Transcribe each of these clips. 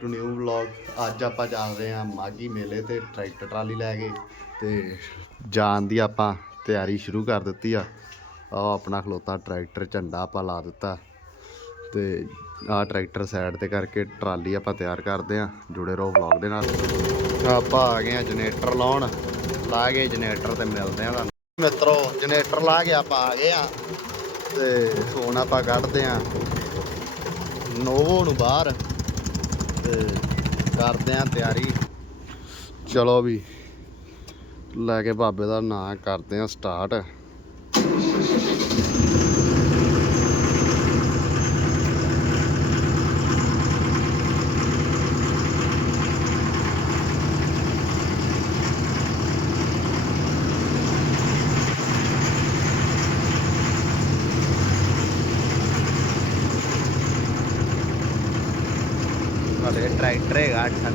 To new vlog ਅੱਜ ਆਪਾਂ ਜਾ ਰਹੇ ਹਾਂ ਮਾਗੀ ਮੇਲੇ ਤੇ ਟਰੈਕਟਰ ਟਰਾਲੀ ਲੈ ਕੇ ਤੇ ਜਾਣ ਦੀ ਆਪਾਂ ਤਿਆਰੀ ਸ਼ੁਰੂ ਕਰ ਦਿੱਤੀ ਆ। ਆ ਆਪਣਾ ਖਲੋਤਾ ਟਰੈਕਟਰ ਝੰਡਾ ਆਪਾਂ ਲਾ ਦਿੱਤਾ। ਤੇ ਆ ਟਰੈਕਟਰ ਸਾਈਡ ਤੇ ਕਰਕੇ ਟਰਾਲੀ ਆਪਾਂ ਤਿਆਰ ਕਰਦੇ ਆਂ ਜੁੜੇ ਰਹੋ ਵਲੌਗ ਦੇ ਨਾਲ। ਆਪਾਂ ਆ ਗਏ ਆ ਜਨਰੇਟਰ ਲਾਉਣ। ਲਾ ਕੇ ਜਨਰੇਟਰ ਤੇ ਮਿਲਦੇ ਆਂ ਤੁਹਾਨੂੰ। ਮਿੱਤਰੋ, ਜਨਰੇਟਰ ਲਾ ਕੇ ਆਪਾਂ ਆ ਗਏ ਆ ਤੇ ਹੁਣ ਆਪਾਂ ਕੱਢਦੇ ਆਂ। ਨੋਵੋ ਨੂੰ ਬਾਹਰ ਤੇ ਕਰਦੇ ਆਂ ਤਿਆਰੀ। ਚਲੋ ਵੀ, ਲੈ ਕੇ ਬਾਬੇ ਦਾ ਨਾਂ ਕਰਦੇ ਆਂ ਸਟਾਰਟ ਹਲੇ ਟਰੈਕਟਰ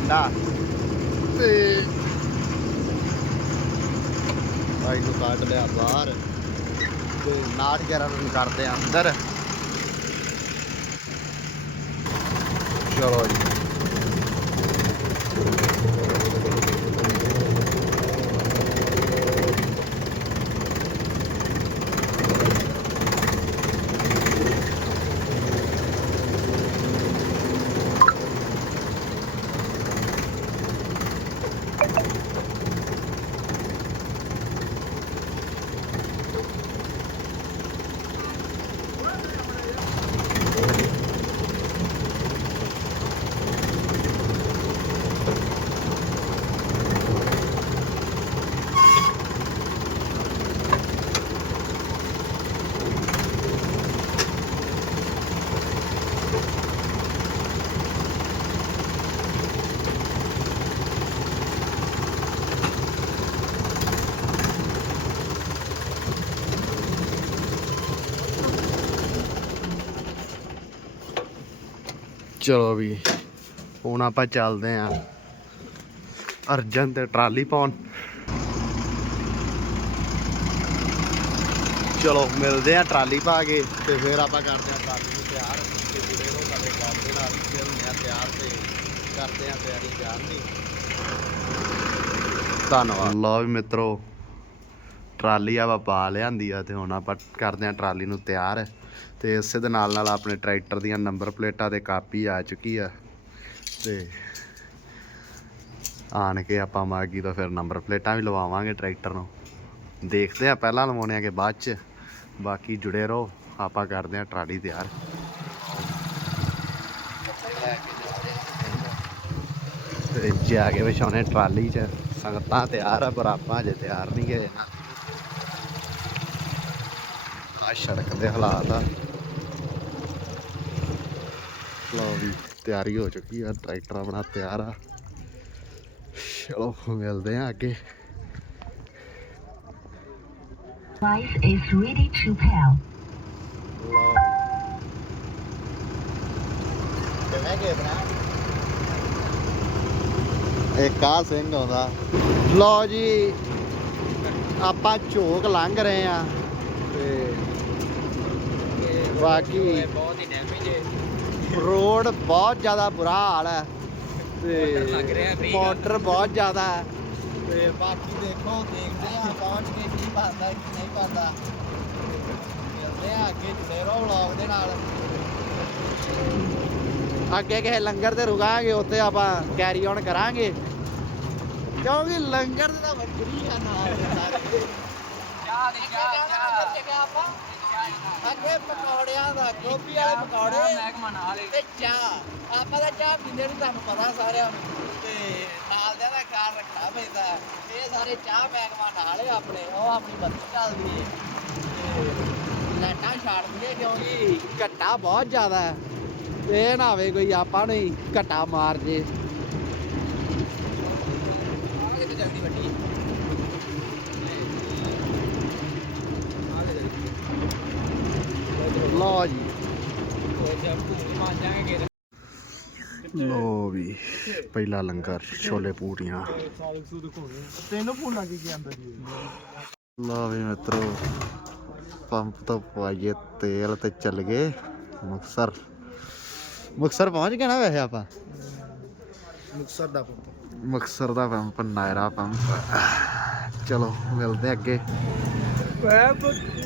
ਹੈਗਾ ਠੰਡਾ ਤੇ ਬਾਈਕ ਨੂੰ ਕੱਢ ਲਿਆ ਬਾਹਰ ਤੇ ਨਾਟ ਗਿਆਰਾਂ ਨੂੰ ਕਰਦੇ ਆ ਅੰਦਰ। ਚਲੋ ਜੀ। ਚਲੋ ਵੀ, ਹੁਣ ਆਪਾਂ ਚੱਲਦੇ ਆਂ ਅਰਜਨ ਤੇ ਟਰਾਲੀ ਪਾਉਣ। ਚਲੋ, ਮਿਲਦੇ ਆਂ ਟਰਾਲੀ ਪਾ ਕੇ ਤੇ ਫਿਰ ਆਪਾਂ ਕਰਦੇ ਆਂ ਟਰਾਲੀ ਨੂੰ ਤਿਆਰ। ਤੇ ਜੁੜੇ ਰਹੋ ਸਾਡੇ ਕੰਮ ਦੇ ਨਾਲ ਫਿਰ ਹੁੰਦੇ ਆਂ ਤਿਆਰ ਤੇ ਕਰਦੇ ਆਂ ਤਿਆਰੀ ਜਾਣ ਦੀ। ਧੰਨਵਾਦ। ਲਓ ਵੀ ਮਿੱਤਰੋ ਟਰਾਲੀ ਆਪਾਂ ਪਾ ਲਿਆਂਦੀ ਆ ਤੇ ਹੁਣ ਆਪਾਂ ਕਰਦੇ ਆਂ ਟਰਾਲੀ ਨੂੰ ਤਿਆਰ। ਤੇ ਇਸੇ ਦੇ ਨਾਲ ਨਾਲ ਆਪਣੇ ਟਰੈਕਟਰ ਦੀਆਂ ਨੰਬਰ ਪਲੇਟਾਂ ਤੇ ਕਾਪੀ ਆ ਚੁੱਕੀ ਆ। ਤੇ ਆਣ ਕੇ ਆਪਾਂ ਮਾਗੀ ਤਾਂ ਫਿਰ ਨੰਬਰ ਪਲੇਟਾਂ ਵੀ ਲਵਾਵਾਂਗੇ ਟਰੈਕਟਰ ਨੂੰ। ਦੇਖਦੇ ਆ ਪਹਿਲਾਂ ਲਵਾਉਣੇ ਆ ਕਿ ਬਾਅਦ ਚ। ਬਾਕੀ ਜੁੜੇ ਰਹੋ, ਆਪਾਂ ਕਰਦੇ ਆ ਟਰਾਲੀ ਤਿਆਰ। ਤੇ ਜਾ ਕੇ ਵਿਛਾਉਣੇ ਟਰਾਲੀ 'ਚ। ਸੰਗਤਾਂ ਤਿਆਰ ਆ, ਪਰ ਆਪਾਂ ਅਜੇ ਤਿਆਰ ਨਹੀਂ ਗਏ। ਨਾ ਆ ਸੜਕ ਦੇ ਹਾਲਾਤ ਆ। ਲਓ ਵੀ ਤਿਆਰੀ ਹੋ ਚੁੱਕੀ ਆ ਟਰੈਕਟਰ ਆਪਣਾ ਤਿਆਰ ਆ। ਚਲੋ ਮਿਲਦੇ ਆ ਅੱਗੇ। Is ready to ਇੱਕ ਆ ਸਿੰਘ ਆਉਂਦਾ। ਲਓ ਜੀ ਆਪਾਂ ਝੋਕ ਲੰਘ ਰਹੇ ਆ। ਬਾਕੀ ਬਹੁਤ ਹੀ ਡੈਮੇਜ ਹੈ ਰੋਡ ਬਹੁਤ ਜ਼ਿਆਦਾ ਬੁਰਾ ਹਾਲ ਹੈ ਤੇ ਲੱਗ ਰਿਹਾ ਬਹੁਤ ਜ਼ਿਆਦਾ ਹੈ। ਤੇ ਬਾਕੀ ਦੇਖੋ ਦੇਖਦੇ ਆ ਪਹੁੰਚ ਕੇ ਕੀ ਬਣਦਾ ਕੀ ਨਹੀਂ ਬਣਦਾ। ਮਿਲਦੇ ਆ ਅੱਗੇ ਜੁੜੇ ਰਹੋ ਵਲੌਗ ਦੇ ਨਾਲ। ਅੱਗੇ ਕਿਸੇ ਲੰਗਰ ਤੇ ਰੁਕਾਂਗੇ ਉੱਥੇ ਆਪਾਂ ਕੈਰੀ ਔਨ ਕਰਾਂਗੇ। ਕਿਉਂਕਿ ਲੰਗਰ ਦਾ ਵੱਖਰੀ ਆ ਨਾਲ ਚਾਹ ਦੀ ਚਾਹ ਚਾਹ। ਆਪਾਂ ਅੱਗੇ ਪਕੌੜਿਆਂ ਦਾ ਗੋਭੀ ਵਾਲੇ ਪਕੌੜੇ ਮਹਿਕਮਾ ਨਾਲ ਤੇ ਚਾਹ। ਆਪਾਂ ਤਾਂ ਚਾਹ ਪੀਂਦੇ ਨੂੰ ਤੁਹਾਨੂੰ ਪਤਾ ਸਾਰਿਆਂ ਨੂੰ। ਤੇ ਨਾਲ ਦਿਆਂ ਦਾ ਖਿਆਲ ਰੱਖਣਾ ਪੈਂਦਾ ਹੈ। ਇਹ ਸਾਰੇ ਚਾਹ ਮੈਗਮਾ ਨਾਲ ਹੈ ਆਪਣੇ ਉਹ ਆਪਣੀ ਬੱਤੀ ਚੱਲਦੀ ਹੈ ਤੇ ਲਾਟਾਂ ਛਾੜਦੀਆਂ ਕਿਉਂਕਿ ਘੱਟਾ ਬਹੁਤ ਜ਼ਿਆਦਾ। ਹੈ ਇਹ ਨਾ ਹੋਵੇ ਕੋਈ ਆਪਾਂ ਨੂੰ ਹੀ ਘੱਟਾ ਮਾਰ ਜੇ ਆਗੇ ਤੇ ਜਲਦੀ ਵੱਡੀ ਲਓ ਜੀ। ਲੋ ਵੀ ਪਹਿਲਾ ਲੰਗਰ ਛੋਲੇ ਪੂਰੀਆਂ ਤੈਨੂੰ ਭੂਲਾ ਕੀ ਕੀ ਆਂਦਾ ਜੀ ਲਓ ਵੀ ਮਿੱਤਰੋ ਪੰਪ ਤੋਂ ਪਵਾਈਏ ਤੇਲ ਤੇ ਚੱਲ ਗਏ ਮੁਕਸਰ। ਮੁਕਸਰ ਪਹੁੰਚ ਗਏ ਨਾ ਵੈਸੇ ਆਪਾਂ? ਮੁਕਸਰ ਦਾ ਪੰਪ। ਮੁਕਸਰ ਦਾ ਪੰਪ ਨਾਇਰਾ ਪੰਪ। ਚਲੋ ਮਿਲਦੇ ਅੱਗੇ। ਕੋਈ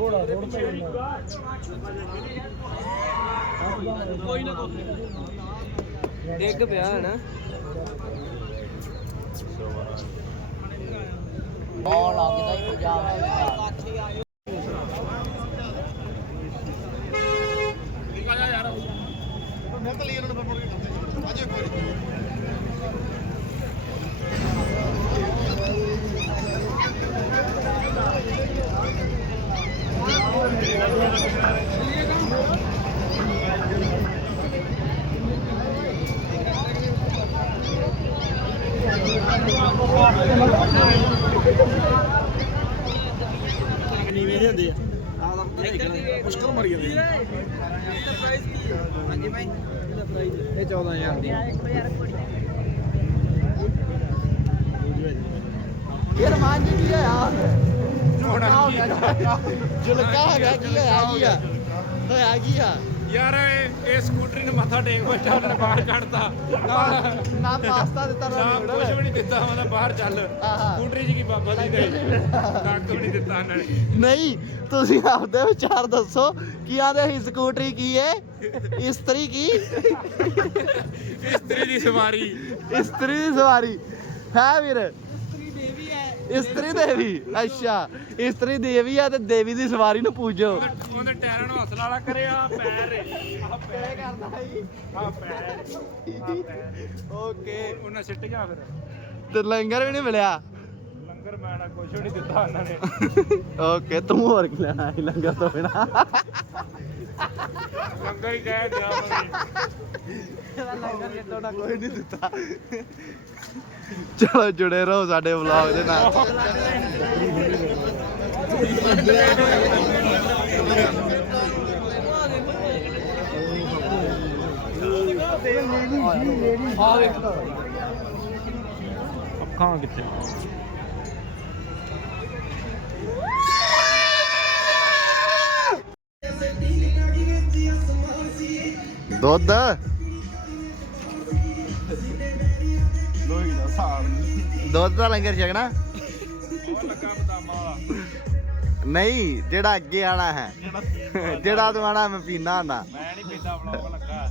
ਥੋੜਾ ਥੋੜਾ ਕੋਈ ਨਾ ਕੋਈ। ਡਿੱਗ ਪਿਆ ਹੈ ਨਾ। ਆਉਣ ਲੱਗਦਾ ਹੀ ਪੰਜਾਬ ਨੀਵੇਂ ਹੁੰਦੇ ਆ ਮੁਸ਼ਕਲ ਮਰ ਜਾਂਦੇ ਆ। ਹਾਂਜੀ ਭਾਈ ਇਹ 14000 ਦੀ। ਯਾਰ ਮਾਂਜ ਕੀ ਆ ਜੁਲਕਾ ਹੋ ਗਿਆ ਕੀ ਕੀ ਆ ਹੋਇਆ ਕੀ ਆ? ਯਾਰ ਇਹ ਇਹ ਸਕੂਟਰੀ ਨੂੰ ਮੱਥਾ ਟੇਕ ਬੈਠਾ ਉਹਨੇ ਬਾਹਰ ਕੱਢਤਾ। ਨਾ ਪਾਸਤਾ ਦਿੱਤਾ ਨਾ ਕੁਝ ਵੀ ਨਹੀਂ ਦਿੱਤਾ ਉਹਦਾ ਬਾਹਰ ਚੱਲ। ਆਹਾ। ਸਕੂਟਰੀ 'ਚ ਕੀ ਬਾਬਾ ਦੀ। ਗਈ ਕੱਖ ਵੀ ਨਹੀਂ ਦਿੱਤਾ ਉਹਨਾਂ ਨੇ। ਨਹੀਂ ਤੁਸੀਂ ਆਪਦੇ ਵਿਚਾਰ ਦੱਸੋ ਕੀ ਆਂਦੇ ਸੀ ਸਕੂਟਰੀ ਕੀ ਏ? ਇਸਤਰੀ ਕੀ? ਇਸਤਰੀ ਦੀ ਸਵਾਰੀ। ਇਸਤਰੀ ਦੀ ਸਵਾਰੀ। ਹੈ ਵੀਰ ਇਸਤਰੀ ਦੇਵੀ ਅੱਛਾ ਇਸਤਰੀ ਦੇਵੀ ਆ ਤੇ ਦੇਵੀ ਦੀ ਸਵਾਰੀ ਨੂੰ ਪੂਜੋ। ਉਹਦੇ ਟਾਇਰਾਂ ਨੂੰ ਹੌਸਲਾ ਵਾਲਾ ਕਰੇ ਆ ਪੈਰ ਆ ਪੈਰ ਕਰਦਾ ਜੀ। ਆ ਪੈਰ ਓਕੇ। ਉਹਨਾਂ ਸਿੱਟ ਗਿਆ ਫਿਰ। ਤੇ ਲੰਗਰ ਵੀ ਨਹੀਂ ਮਿਲਿਆ। ਲੰਗਰ ਮੈਣਾ ਕੁਝ ਵੀ ਨਹੀਂ ਦਿੱਤਾ ਉਹਨਾਂ ਨੇ। ਓਕੇ ਤੂੰ ਹੋਰ ਕੀ ਲੈਣਾ ਸੀ ਲੰਗਰ ਤੋਂ ਬਿਨਾ? ਲੰਗਰ ਹੀ ਕਹਿ ਗਿਆ ਲੰਗਰ ਕਿਤੋਂ ਨਾ ਕੋਈ ਨਹੀਂ ਦਿੱਤਾ। ਚਲੋ ਜੁੜੇ ਰਹੋ ਸਾਡੇ ਵਲੌਗ ਦੇ ਨਾਲ। ਅੱਖਾਂ ਕਿੱਥੇ ਦੁੱਧ? ਦੁੱਧ ਦਾ ਲੰਗਰ ਛਕਣਾ ਉਹ ਲੱਗਾ ਬਦਾਮਾਂ ਵਾਲਾ ਨਹੀਂ, ਜਿਹੜਾ ਅੱਗੇ ਆਣਾ ਹੈ। ਜਿਹੜਾ ਤੂੰ ਆਣਾ ਮੈਂ ਪੀਣਾ ਹੁੰਦਾ। ਮੈਂ ਨਹੀਂ ਪੀਂਦਾ ਵਲੌਗ ਲੱਗਾ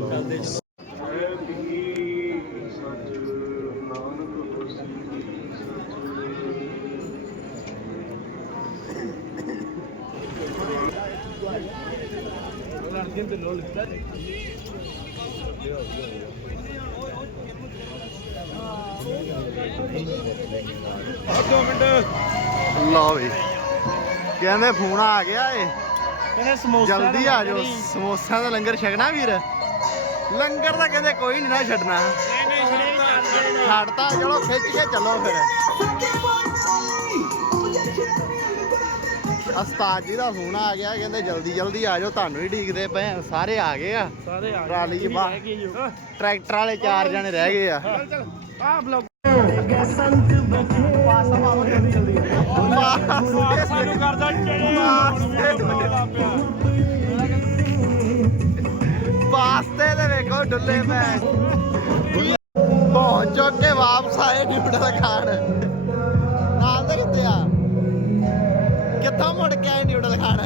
ਦੋ ਮਿੰਟ ਲਓ ਵੀ। ਕਹਿੰਦੇ ਫੋਨ ਆ ਗਿਆ ਏ। ਇਹਨੇ ਸਮੋਸਾ ਜਲਦੀ ਆ ਜਾਓ। ਸਮੋਸਿਆਂ ਦਾ ਲੰਗਰ ਛਕਣਾ ਵੀਰ। ਲੰਗਰ ਤਾਂ ਕਹਿੰਦੇ ਕੋਈ ਨਹੀਂ ਨਾ ਛੱਡਣਾ। ਨਹੀਂ ਨਹੀਂ ਛੱਡਦਾ ਛੱਡਤਾ ਚਲੋ ਖਿੱਚ ਕੇ ਚੱਲੋ ਫਿਰ। ਉਸਤਾਦ ਜੀ ਦਾ ਫੋਨ ਆ ਗਿਆ ਕਹਿੰਦੇ ਜਲਦੀ ਜਲਦੀ ਆ ਜਾਓ ਤੁਹਾਨੂੰ ਹੀ ਢੀਕਦੇ ਪਏ ਆ। ਸਾਰੇ ਆ ਗਏ ਆ। ਸਾਰੇ ਆ ਟਰਾਲੀ 'ਚ ਬਾਹਰ ਟਰੈਕਟਰ ਵਾਲੇ ਚਾਰ ਜਣੇ ਰਹਿ ਗਏ ਆ। ਆ ਬਲੌਗ। ਸਾਨੂੰ ਕਰਦਾ ਚੜੇ ਵਾਸਤੇ ਤੇ ਵੇਖੋ ਡੁੱਲੇ ਪੈ ਪਹੁੰਚ ਚੁੱਕ ਕੇ ਵਾਪਸ ਆਏ ਨਿਊਡਲ ਖਾਣ। ਨਾਲ ਦੇ ਕਿੱਥੇ ਆ? ਕਿੱਥੋਂ ਮੁੜ ਕੇ ਆਏ ਨਿਊਡਲ ਖਾਣ।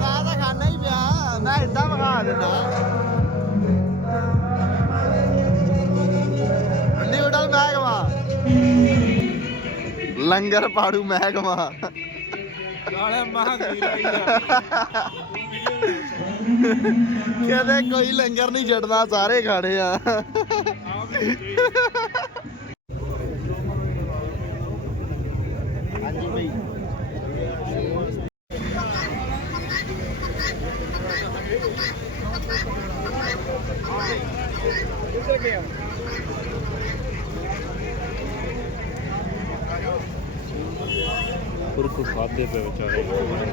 ਮੈਂ ਤਾਂ ਖਾਣਾ ਹੀ ਪਿਆ ਮੈਂ ਇਦਾਂ ਵਿਖਾ ਦਿੰਦਾ। ਨਿਊਡਲ ਮਹਿਕਮਾ। ਲੰਗਰ ਪਾੜੂ ਮਹਿਕਮਾ। ਨਾਲੇ ਮਹਾਂਗੀ ਰਹੀ ਆ। ਕਹਿੰਦੇ ਕੋਈ ਲੰਗਰ ਨਹੀਂ ਛੱਡਦਾ ਸਾਰੇ ਖਾਣੇ ਆ। ਪੁਰਖ ਖਾਦੇ ਪਏ ਵਿਚਾਰੇ। ਵਾਲੇ ਵਾਲ ਵਾਲੇ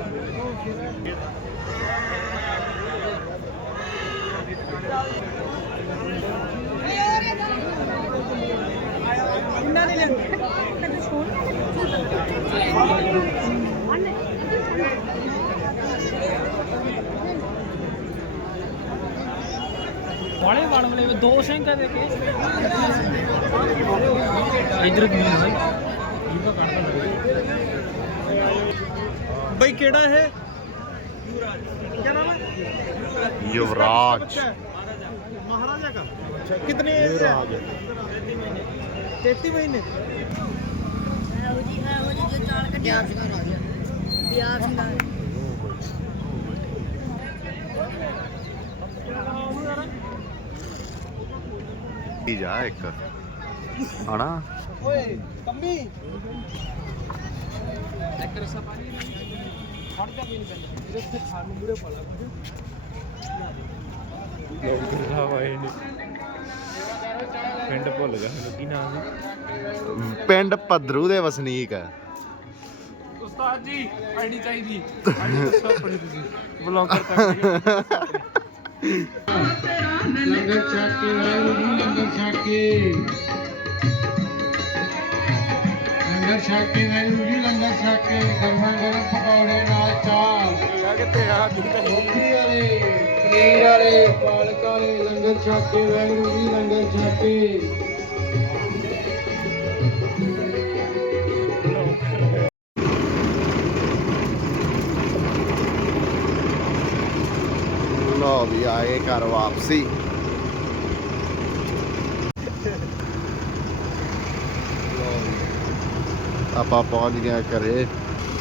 ਦੋ ਸਿੰਘ ਦੇ ਕੇ ਇਧਰ ਵੀ ਹੈ ਬਈ ਕਿਹੜਾ ਇਹ ਯੁਵਰਾਜ ਮਹਾਰਾਜਾ ਦਾ ਅੱਛਾ ਕਿਤਨੇ ਏਜ ਹੈ 33 ਇਹੋ ਜੀ ਇੱਕ। ਹਣਾ? ਓਏ ਕੰਮੀ। ਇੱਕ ਰਸਾ ਪਾਣੀ ਖੜ ਜਾ ਵੀ ਨਹੀਂ ਪੈਂਦਾ ਇਹਦੇ ਉੱਤੇ ਖਾਣ ਨੂੰ ਮੂਰੇ ਪਾਲਾ ਲੋਕ ਸਾਹਿਬ ਆਏ ਨੇ ਪਿੰਡ ਭੁੱਲ ਗਿਆ ਮੈਨੂੰ ਕੀ ਨਾਮ ਹੈ? ਪਿੰਡ ਪੱਧਰੂ ਦੇ ਵਸਨੀਕ ਆ। ਉਸਤਾਦ ਜੀ ਆਈਡੀ ਚਾਹੀਦੀ। ਆਈਡੀ ਦੱਸੋ ਆਪਣੀ ਤੁਸੀਂ। ਬਲੌਗਰ ਤੱਕ ਲੰਗਰ ਛਕ ਕੇ, ਵਾਹਿਗੁਰੂ ਜੀ ਲੰਗਰ ਛਕ ਕੇ। ਲੰਗਰ ਛਕ ਕੇ, ਵਾਹਿਗੁਰੂ ਜੀ ਲੰਗਰ ਛਕ ਕੇ, ਗਰਮਾ ਗਰਮ ਪਕੌੜੇ ਨਾਲ ਚਾਹ ਕਿੱਥੇ ਆ ਰੋਟੀ ਵਾਲੇ ਪਨੀਰ ਵਾਲੇ, ਪਾਲਕ ਵਾਲੇ, ਲੰਗਰ ਛਕ ਕੇ, ਵਾਹਿਗੁਰੂ ਜੀ ਲੰਗਰ ਛਕ ਕੇ। ਲੋ ਵੀ ਆਏ ਘਰ ਵਾਪਸੀ। ਆਪਾਂ ਪਹੁੰਚ ਗਏ ਘਰੇ।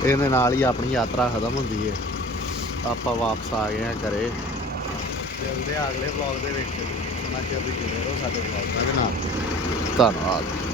ਇਹਦੇ ਨਾਲ ਹੀ ਆਪਣੀ ਯਾਤਰਾ ਖਤਮ ਹੁੰਦੀ ਹੈ ਆਪਾਂ ਵਾਪਸ ਆ ਗਏ ਆ ਘਰੇ। ਮਿਲਦੇ ਆ ਅਗਲੇ ਵਲੌਗ ਦੇ ਵਿੱਚ। ਉਹਨਾਂ ਚਿਰ ਵੀ ਜੁੜੇ ਰਹੋ ਸਾਡੇ ਵਲੌਗਾਂ ਦੇ। ਨਾਲ ਧੰਨਵਾਦ।